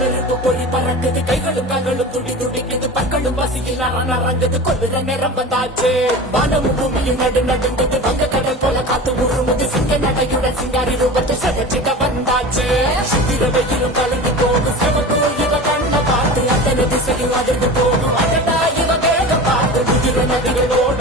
நெருப்பு பொறி பறக்குது கைகளும் கால்களும் துடி துடிக்குது பற்களும் பசியில் நரங்குது கொள்ளுற நேரம் வந்தாச்சு வானமும் பூமியும் நடுங்குது வங்க கடல் போல காத்து உருமுது சிங்க நடையுடன் சிங்காரி ரூபத்தை சகச்சிக்க வந்தாச்சு சித்திர வெயிலும் கலந்து போகும் சிவப்பு இவ கண்ண பார்த்து அத்தனை திசையும் அதிர்ந்து போகும் அடடா இவ வேகம் பார்த்து குதிர நதிகளோட